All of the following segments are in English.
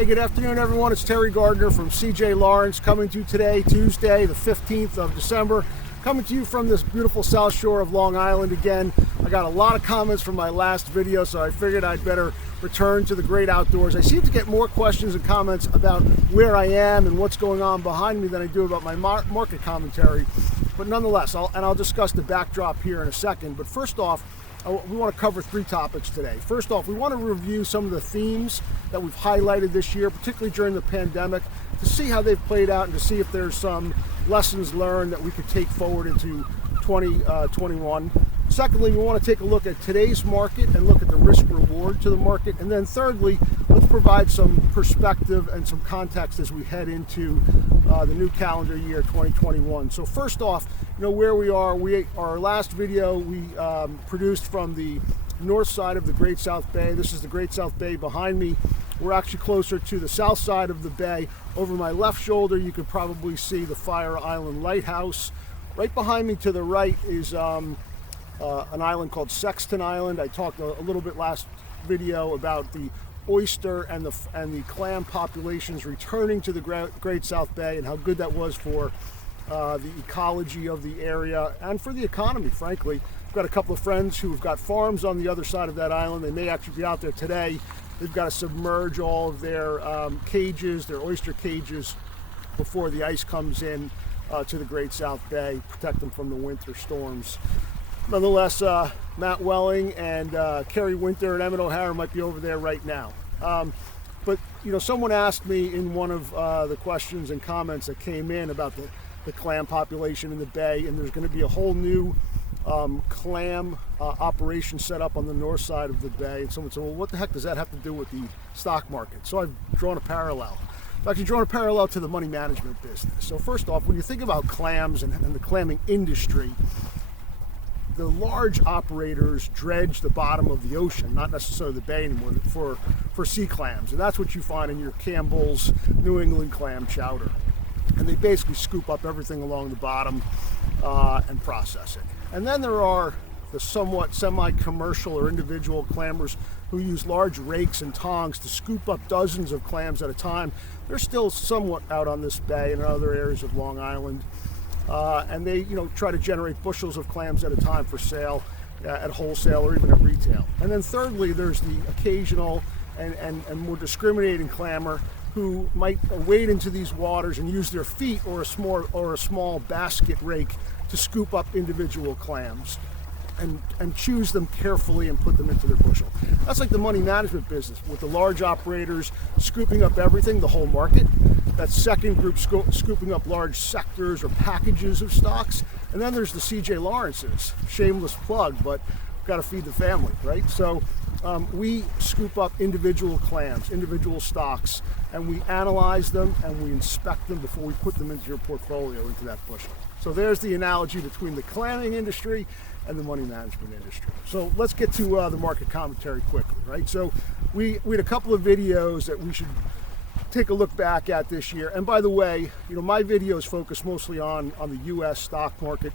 Hey, good afternoon, everyone. It's Terry Gardner from CJL coming to you today, Tuesday, the 15th of December. Coming to you from this beautiful South Shore of Long Island again. I got a lot of comments from my last video, so I figured I'd better return to the great outdoors. I seem to get more questions and comments about where I am and what's going on behind me than I do about my market commentary. But nonetheless, I'll discuss the backdrop here in a second. But first off, we want to cover three topics today. First off, we want to review some of the themes that we've highlighted this year, particularly during the pandemic, to see how they've played out and to see if there's some lessons learned that we could take forward into 2021. Secondly, we want to take a look at today's market and look at the risk reward to the market. And then thirdly, let's provide some perspective and some context as we head into the new calendar year 2021. So first off, where we are. Our last video we produced from the north side of the Great South Bay. This is the Great South Bay behind me. We're actually closer to the south side of the bay. Over my left shoulder, you could probably see the Fire Island Lighthouse. Right behind me to the right is an island called Sexton Island. I talked a little bit last video about the oyster and the clam populations returning to the Great South Bay and how good that was for the ecology of the area and for the economy, frankly. I've got a couple of friends who've got farms on the other side of that island. They may actually be out there today. They've got to submerge all of their cages, their oyster cages, before the ice comes in to the Great South Bay, protect them from the winter storms. Nonetheless, Matt Welling and Kerry Winter and Emmett O'Hara might be over there right now. But someone asked me in one of the questions and comments that came in about the clam population in the bay, and there's going to be a whole new clam operation set up on the north side of the bay. And someone said, well, what the heck does that have to do with the stock market? So I've drawn a parallel. I've actually drawn a parallel to the money management business. So first off, when you think about clams and the clamming industry, the large operators dredge the bottom of the ocean, not necessarily the bay anymore, for sea clams. And that's what you find in your Campbell's New England clam chowder. And they basically scoop up everything along the bottom and process it. And then there are the somewhat semi-commercial or individual clammers who use large rakes and tongs to scoop up dozens of clams at a time. They're still somewhat out on this bay and in other areas of Long Island. And they try to generate bushels of clams at a time for sale at wholesale or even at retail. And then thirdly, there's the occasional and more discriminating clammer who might wade into these waters and use their feet or a small basket rake to scoop up individual clams and choose them carefully and put them into their bushel. That's like the money management business, with the large operators scooping up everything, the whole market. That second group scooping up large sectors or packages of stocks. And then there's the CJ Lawrences, shameless plug, but got to feed the family, right? So we scoop up individual clams, individual stocks, and we analyze them and we inspect them before we put them into your portfolio, into that bushel. So there's the analogy between the clamming industry and the money management industry. So let's get to the market commentary quickly, right? So we had a couple of videos that we should take a look back at this year. And by the way, my videos focus mostly on the U.S. stock market.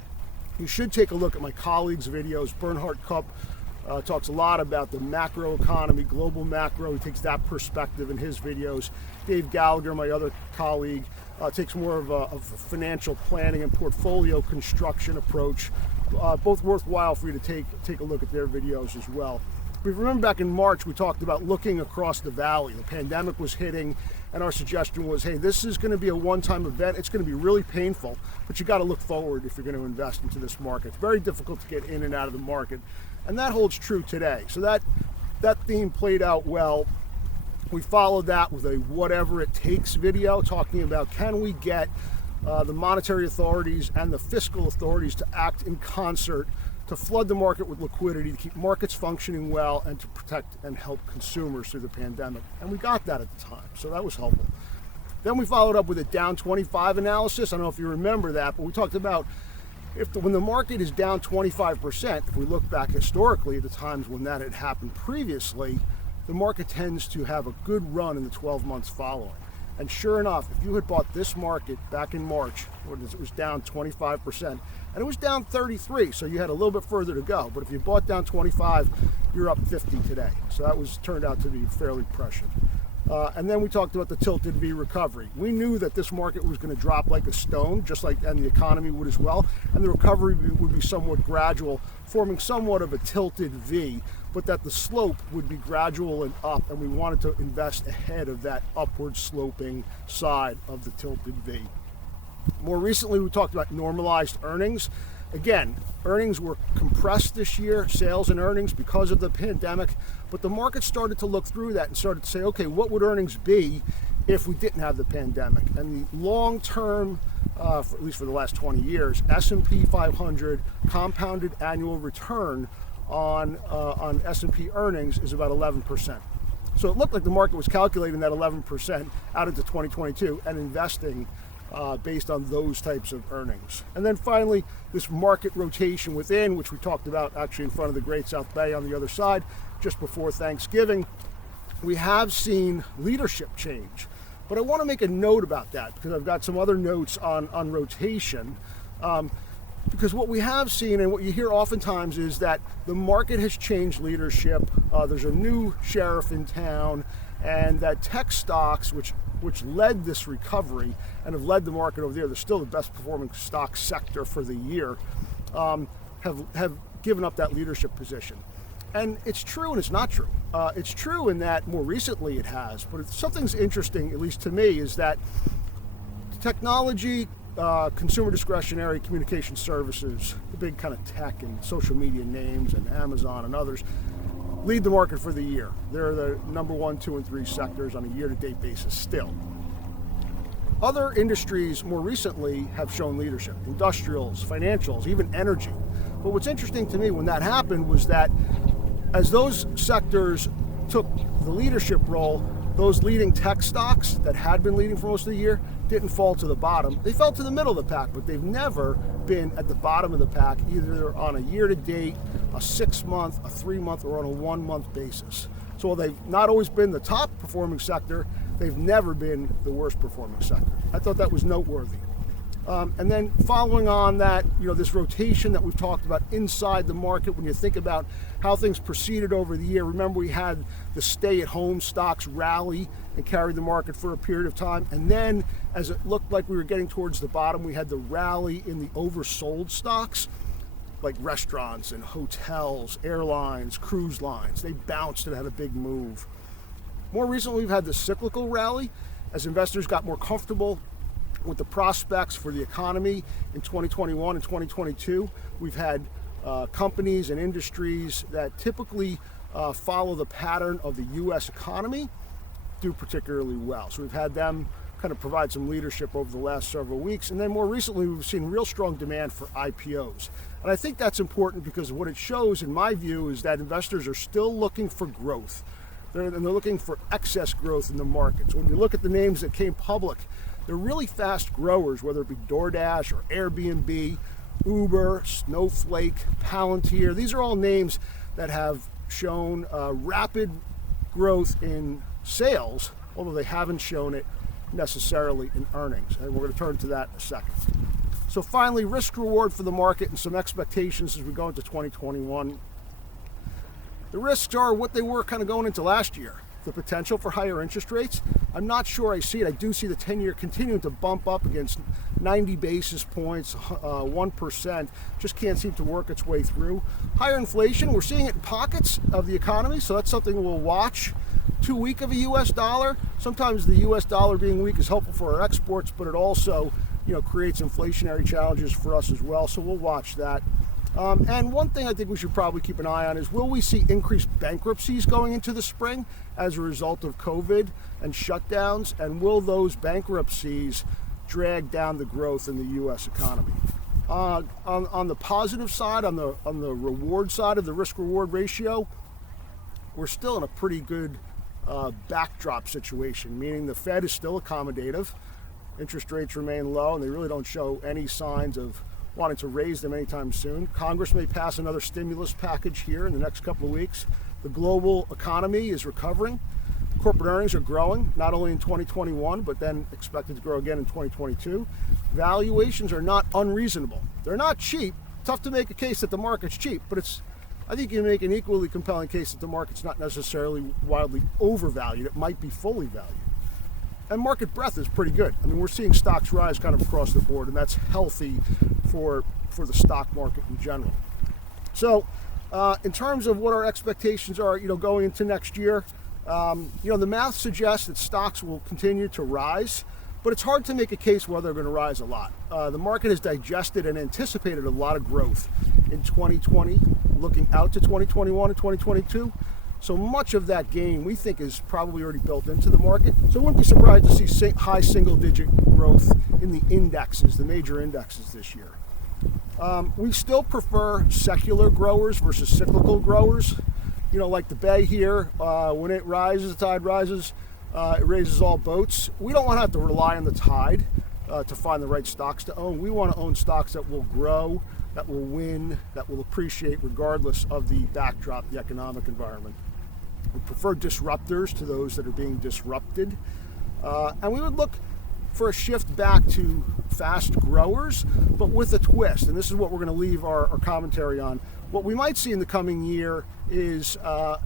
You should take a look at my colleagues' videos. Bernhard Kupp talks a lot about the macro economy, global macro. He takes that perspective in his videos. Dave Gallagher, my other colleague, takes more of a financial planning and portfolio construction approach. Both worthwhile for you to take a look at their videos as well. If you remember back in March, we talked about looking across the valley. The pandemic was hitting, and our suggestion was, hey, this is going to be a one-time event. It's going to be really painful, but you got to look forward if you're going to invest into this market. It's very difficult to get in and out of the market, and that holds true today. So that theme played out well. We followed that with a whatever it takes video, talking about can we get the monetary authorities and the fiscal authorities to act in concert to flood the market with liquidity, to keep markets functioning well, and to protect and help consumers through the pandemic. And we got that at the time, so that was helpful. Then we followed up with a down 25 analysis. I don't know if you remember that, but we talked about when the market is down 25%, if we look back historically at the times when that had happened previously, the market tends to have a good run in the 12 months following. And sure enough, if you had bought this market back in March, it was down 25%, and it was down 33, so you had a little bit further to go. But if you bought down 25, you're up 50 today. So that turned out to be fairly prescient. And then we talked about the tilted V recovery. We knew that this market was going to drop like a stone, and the economy would as well, and the recovery would be somewhat gradual, forming somewhat of a tilted V, but that the slope would be gradual and up, and we wanted to invest ahead of that upward sloping side of the tilted V. More recently, we talked about normalized earnings. Again, earnings were compressed this year, sales and earnings, because of the pandemic, but the market started to look through that and started to say, okay, what would earnings be if we didn't have the pandemic? And the long-term, at least for the last 20 years, S&P 500 compounded annual return on S&P earnings is about 11%. So it looked like the market was calculating that 11% out into 2022 and investing based on those types of earnings. And then finally, this market rotation within, which we talked about actually in front of the Great South Bay on the other side, just before Thanksgiving, we have seen leadership change. But I want to make a note about that because I've got some other notes on rotation. Because what we have seen and what you hear oftentimes is that the market has changed leadership. There's a new sheriff in town, and that tech stocks, which led this recovery and have led the market over there, they're still the best performing stock sector for the year, have given up that leadership position. And it's true and it's not true. It's true in that more recently it has, but something's interesting, at least to me, is that technology, consumer discretionary communication services, the big kind of tech and social media names and Amazon and others, lead the market for the year. They're the number 1, 2, and 3 sectors on a year-to-date basis still. Other industries more recently have shown leadership, industrials, financials, even energy. But what's interesting to me when that happened was that as those sectors took the leadership role, those leading tech stocks that had been leading for most of the year didn't fall to the bottom. They fell to the middle of the pack, but they've never been at the bottom of the pack, either on a year-to-date, a 6-month, a 3-month, or on a 1-month basis. So while they've not always been the top performing sector, they've never been the worst performing sector. I thought that was noteworthy. And then following on that, this rotation that we've talked about inside the market, when you think about how things proceeded over the year, remember we had the stay-at-home stocks rally and carry the market for a period of time. And then as it looked like we were getting towards the bottom, we had the rally in the oversold stocks, like restaurants and hotels, airlines, cruise lines. They bounced and had a big move. More recently, we've had the cyclical rally as investors got more comfortable with the prospects for the economy in 2021 and 2022. We've had companies and industries that typically follow the pattern of the U.S. economy do particularly well. So we've had them kind of provide some leadership over the last several weeks. And then more recently, we've seen real strong demand for IPOs. And I think that's important because what it shows, in my view, is that investors are still looking for growth. They're looking for excess growth in the markets. When you look at the names that came public, they're really fast growers, whether it be DoorDash or Airbnb, Uber, Snowflake, Palantir. These are all names that have shown rapid growth in sales, although they haven't shown it necessarily in earnings. And we're going to turn to that in a second. So finally, risk reward for the market and some expectations as we go into 2021. The risks are what they were kind of going into last year. The potential for higher interest rates, I'm not sure I see it. I do see the 10-year continuing to bump up against 90 basis points, 1%. Just can't seem to work its way through. Higher inflation, we're seeing it in pockets of the economy, so that's something we'll watch. Too weak of a U.S. dollar. Sometimes the U.S. dollar being weak is helpful for our exports, but it also, creates inflationary challenges for us as well, so we'll watch that. And one thing I think we should probably keep an eye on is, will we see increased bankruptcies going into the spring as a result of COVID and shutdowns? And will those bankruptcies drag down the growth in the U.S. economy? On the positive side, on the reward side of the risk-reward ratio, we're still in a pretty good backdrop situation, meaning the Fed is still accommodative. Interest rates remain low, and they really don't show any signs of wanting to raise them anytime soon. Congress may pass another stimulus package here in the next couple of weeks. The global economy is recovering. Corporate earnings are growing, not only in 2021, but then expected to grow again in 2022. Valuations are not unreasonable. They're not cheap. Tough to make a case that the market's cheap, but it's I think you can make an equally compelling case that the market's not necessarily wildly overvalued. It might be fully valued. And market breadth is pretty good. I mean, we're seeing stocks rise kind of across the board, and that's healthy for the stock market in general. So in terms of what our expectations are, going into next year, the math suggests that stocks will continue to rise, but it's hard to make a case whether they're going to rise a lot. The market has digested and anticipated a lot of growth in 2020, looking out to 2021 and 2022. So much of that gain we think is probably already built into the market. So I wouldn't be surprised to see high single-digit growth in the indexes, the major indexes this year. We still prefer secular growers versus cyclical growers. Like the Bay here, when it rises, the tide rises, it raises all boats. We don't want to have to rely on the tide to find the right stocks to own. We want to own stocks that will grow, that will win, that will appreciate regardless of the backdrop, the economic environment. We prefer disruptors to those that are being disrupted. And we would look for a shift back to fast growers, but with a twist. And this is what we're going to leave our commentary on. What we might see in the coming year is a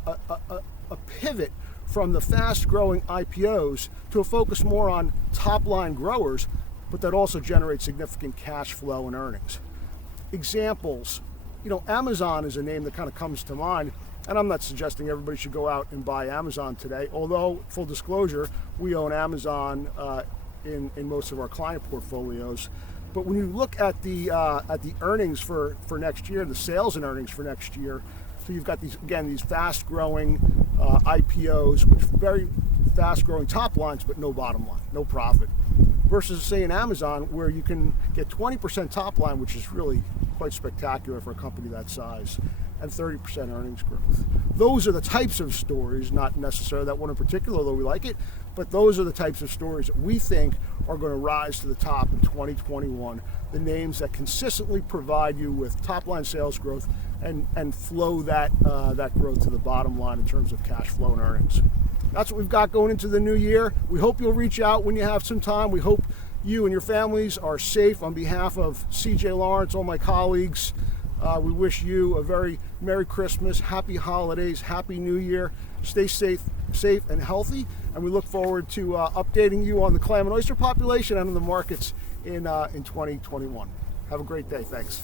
pivot from the fast-growing IPOs to a focus more on top-line growers, but that also generate significant cash flow and earnings. Examples, Amazon is a name that kind of comes to mind, and I'm not suggesting everybody should go out and buy Amazon today, although, full disclosure, we own Amazon in most of our client portfolios. But when you look at the earnings for next year, the sales and earnings for next year, so you've got these fast-growing IPOs with very fast-growing top lines, but no bottom line, no profit. Versus, say, in Amazon, where you can get 20% top line, which is really quite spectacular for a company that size, and 30% earnings growth. Those are the types of stories, not necessarily that one in particular, though we like it, but those are the types of stories that we think are going to rise to the top in 2021. The names that consistently provide you with top-line sales growth and flow that growth to the bottom line in terms of cash flow and earnings. That's what we've got going into the new year. We hope you'll reach out when you have some time. We hope you and your families are safe. On behalf of CJ Lawrence, all my colleagues, we wish you a very Merry Christmas, Happy Holidays, Happy New Year. Stay safe and healthy, and we look forward to updating you on the clam and oyster population and on the markets in 2021. Have a great day. Thanks.